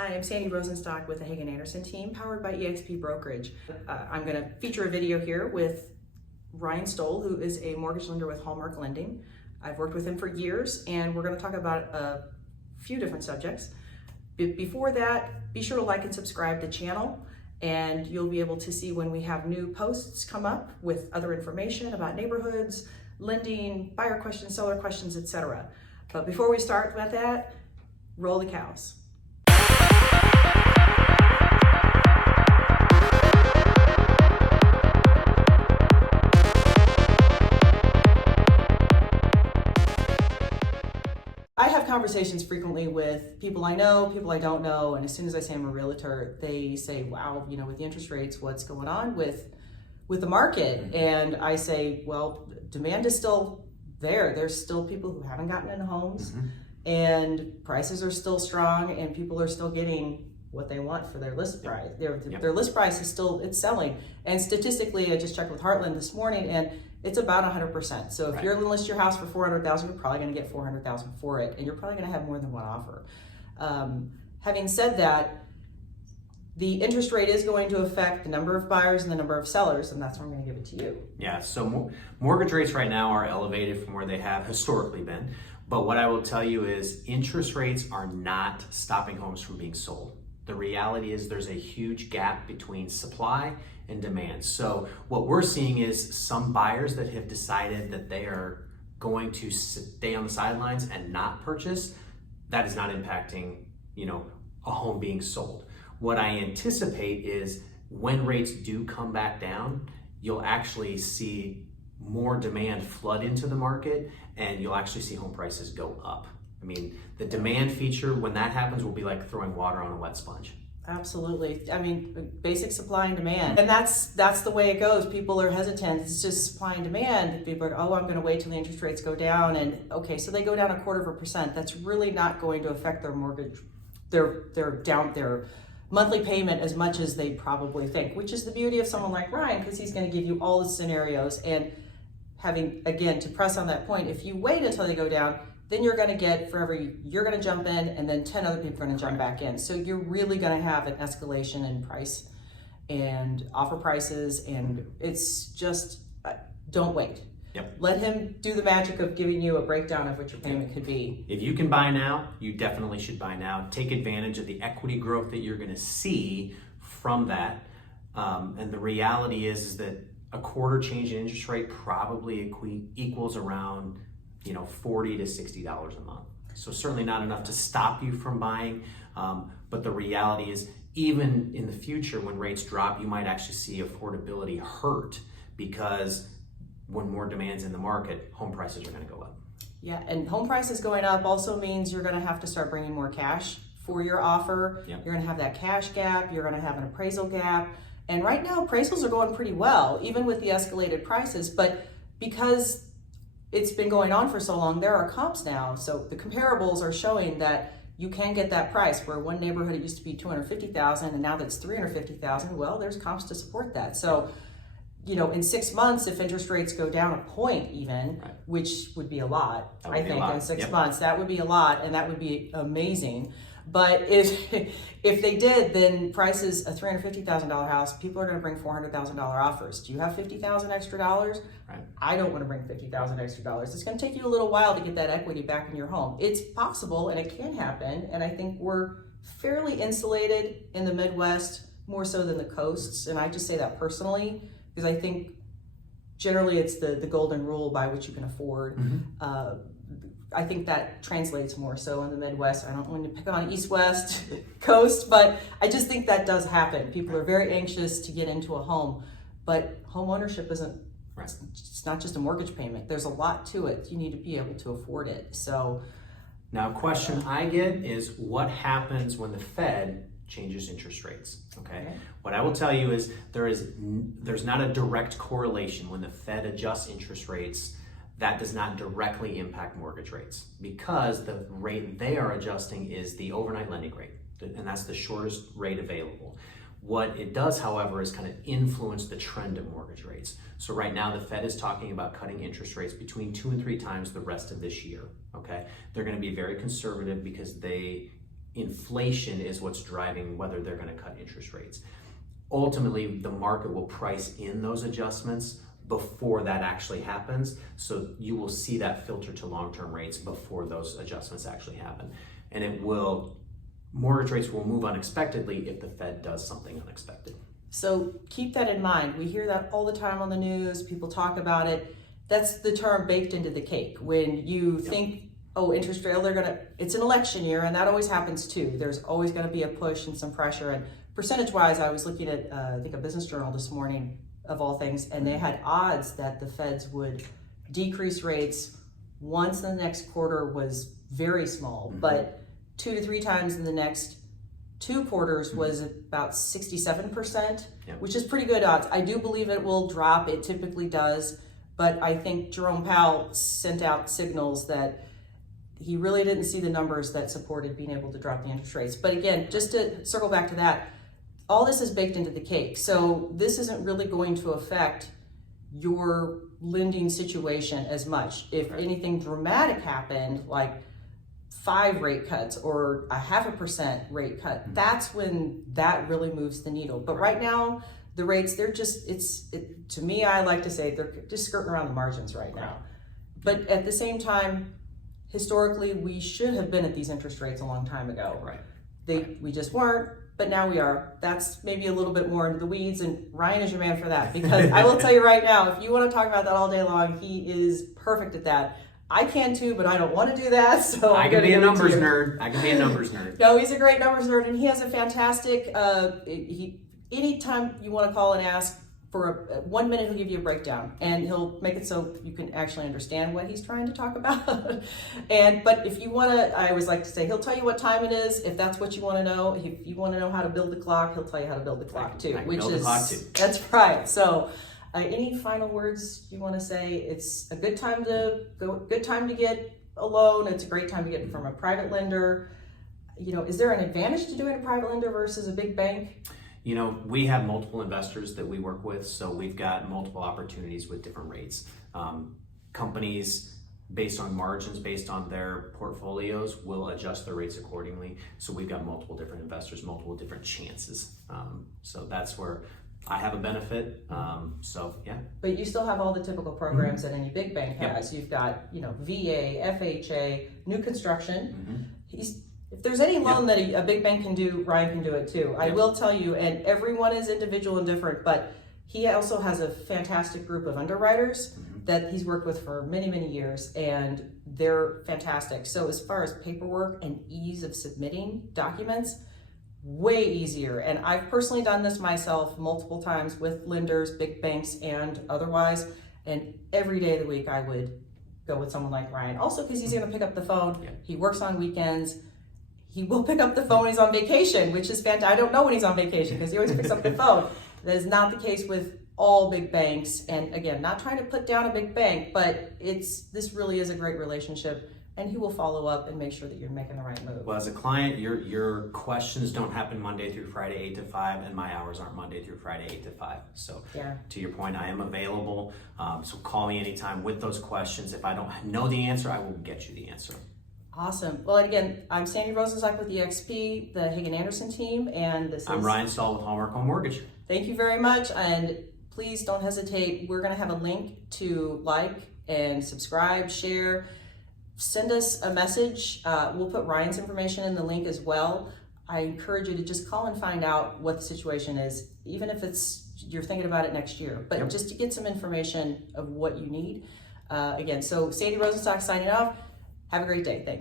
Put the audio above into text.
Hi, I'm Sandy Rosenstock with the Hagen Anderson team, powered by eXp Brokerage. I'm going to feature a video here with Ryan Stoll, who is a mortgage lender with Hallmark Lending. I've worked with him for years, and we're going to talk about a few different subjects. Before that, be sure to like and subscribe to the channel, and you'll be able to see when we have new posts come up with other information about neighborhoods, lending, buyer questions, seller questions, etc. But before we start with that, roll the cows. I have conversations frequently with people I know, people I don't know, and as soon as I say I'm a realtor, they say, wow, with the interest rates, what's going on with the market? And I say, well, demand is still there. There's still people who haven't gotten into homes, and prices are still strong, and people are still getting what they want for their list price. Their list price is still, it's selling. And statistically, I just checked with Heartland this morning, and it's about 100%. So if you're going to list your house for $400,000, you're probably going to get $400,000 for it, and you're probably going to have more than one offer. Having said that, the interest rate is going to affect the number of buyers and the number of sellers, and that's why I'm going to give it to you. Yeah, so mortgage rates right now are elevated from where they have historically been. But what I will tell you is interest rates are not stopping homes from being sold. The reality is there's a huge gap between supply and demand. So what we're seeing is some buyers that have decided that they are going to stay on the sidelines and not purchase. That is not impacting, a home being sold. What I anticipate is when rates do come back down, you'll actually see more demand flood into the market, and you'll actually see home prices go up. I mean, the demand feature, when that happens, will be like throwing water on a wet sponge. Absolutely. I mean, basic supply and demand. And that's the way it goes. People are hesitant. It's just supply and demand. People are, I'm going to wait till the interest rates go down. And okay, so they go down 0.25%. That's really not going to affect their mortgage, their monthly payment as much as they probably think, which is the beauty of someone like Ryan, because he's going to give you all the scenarios. And having, again, to press on that point, if you wait until they go down, then you're going to get, you're going to jump in, and then 10 other people are going to jump back in. So you're really going to have an escalation in price and offer prices, and it's just, don't wait. Yep. Let him do the magic of giving you a breakdown of what your payment could be. If you can buy now, you definitely should buy now. Take advantage of the equity growth that you're going to see from that. And the reality is that a quarter change in interest rate probably equals around $40 to $60 a month. So certainly not enough to stop you from buying. But the reality is, even in the future, when rates drop, you might actually see affordability hurt, because when more demand's in the market, home prices are going to go up. Yeah, and home prices going up also means you're going to have to start bringing more cash for your offer. Yep. You're going to have that cash gap. You're going to have an appraisal gap. And right now, appraisals are going pretty well, even with the escalated prices. But because it's been going on for so long, there are comps now. So the comparables are showing that you can get that price, where one neighborhood it used to be $250,000 and now that's $350,000. Well, there's comps to support that. So, in 6 months, if interest rates go down a point even, which would be a lot, I think in 6 months, that would be a lot, and that would be amazing. But if they did, then prices, a $350,000 house, people are going to bring $400,000 offers. Do you have $50,000 extra dollars? Right. I don't want to bring $50,000 extra dollars. It's going to take you a little while to get that equity back in your home. It's possible, and it can happen. And I think we're fairly insulated in the Midwest, more so than the coasts. And I just say that personally, because I think generally it's the golden rule by which you can afford. I think that translates more so in the Midwest. I don't want to pick on East-West coast, but I just think that does happen. People are very anxious to get into a home, but home ownership isn't, it's not just a mortgage payment. There's a lot to it. You need to be able to afford it. So now, a question I get is, what happens when the Fed changes interest rates? Okay. What I will tell you is there's not a direct correlation. When the Fed adjusts interest rates, that does not directly impact mortgage rates, because the rate they are adjusting is the overnight lending rate, and that's the shortest rate available. What it does, however, is kind of influence the trend of mortgage rates. So right now, the Fed is talking about cutting interest rates between 2 and 3 times the rest of this year, okay? They're going to be very conservative because they inflation is what's driving whether they're going to cut interest rates. Ultimately, the market will price in those adjustments before that actually happens. So you will see that filter to long-term rates before those adjustments actually happen. And mortgage rates will move unexpectedly if the Fed does something unexpected. So keep that in mind. We hear that all the time on the news. People talk about it. That's the term baked into the cake. When you think, oh, interest rate, it's an election year, and that always happens too. There's always going to be a push and some pressure. And percentage-wise, I was looking at, I think, a business journal this morning, of all things, and they had odds that the Feds would decrease rates once the next quarter was very small, but 2 to 3 times in the next 2 quarters was about 67%, which is pretty good odds. I do believe it will drop. It typically does, but I think Jerome Powell sent out signals that he really didn't see the numbers that supported being able to drop the interest rates. But again, just to circle back to that, all this is baked into the cake. So this isn't really going to affect your lending situation as much. If anything dramatic happened, like 5 rate cuts or a 0.5% rate cut, that's when that really moves the needle. But right now, the rates, they're just, to me, I like to say they're just skirting around the margins right now. But at the same time, historically, we should have been at these interest rates a long time ago. We just weren't. But now we are. That's maybe a little bit more into the weeds, and Ryan is your man for that, because I will tell you right now, if you want to talk about that all day long, he is perfect at that. I can too, but I don't want to do that, so I can be a numbers nerd. No, he's a great numbers nerd, and he has a fantastic, anytime you want to call and ask, for 1 minute, he'll give you a breakdown, and he'll make it so you can actually understand what he's trying to talk about. But if you want to, I always like to say, he'll tell you what time it is if that's what you want to know. If you want to know how to build the clock, he'll tell you how to build the clock too. That's right. So, any final words you want to say? It's a good time to get a loan. It's a great time to get from a private lender. Is there an advantage to doing a private lender versus a big bank? We have multiple investors that we work with, so we've got multiple opportunities with different rates. Companies, based on margins, based on their portfolios, will adjust their rates accordingly. So we've got multiple different investors, multiple different chances. So that's where I have a benefit. But you still have all the typical programs that any big bank has. You've got, VA, FHA, new construction. If there's any loan that a big bank can do, Ryan can do it too. I will tell you, and everyone is individual and different, but he also has a fantastic group of underwriters that he's worked with for many, many years, and they're fantastic. So as far as paperwork and ease of submitting documents, way easier. And I've personally done this myself multiple times with lenders, big banks, and otherwise. And every day of the week, I would go with someone like Ryan. Also, because he's going to pick up the phone. He works on weekends. He will pick up the phone when he's on vacation, which is fantastic. I don't know when he's on vacation because he always picks up the phone. That is not the case with all big banks. And again, not trying to put down a big bank, but this really is a great relationship, and he will follow up and make sure that you're making the right move. Well, as a client, your questions don't happen Monday through Friday, 8 to 5, and my hours aren't Monday through Friday, 8 to 5. So to your point, I am available. So call me anytime with those questions. If I don't know the answer, I will get you the answer. Awesome. Well, again, I'm Sandy Rosenstock with EXP, the Hagen Anderson team, and I'm Ryan Stoll with Hallmark Home Mortgage. Thank you very much, and please don't hesitate. We're going to have a link to like and subscribe, share. Send us a message. We'll put Ryan's information in the link as well. I encourage you to just call and find out what the situation is, even if you're thinking about it next year, but just to get some information of what you need. Again, so Sandy Rosenstock signing off. Have a great day. Thanks.